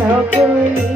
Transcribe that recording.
সকলি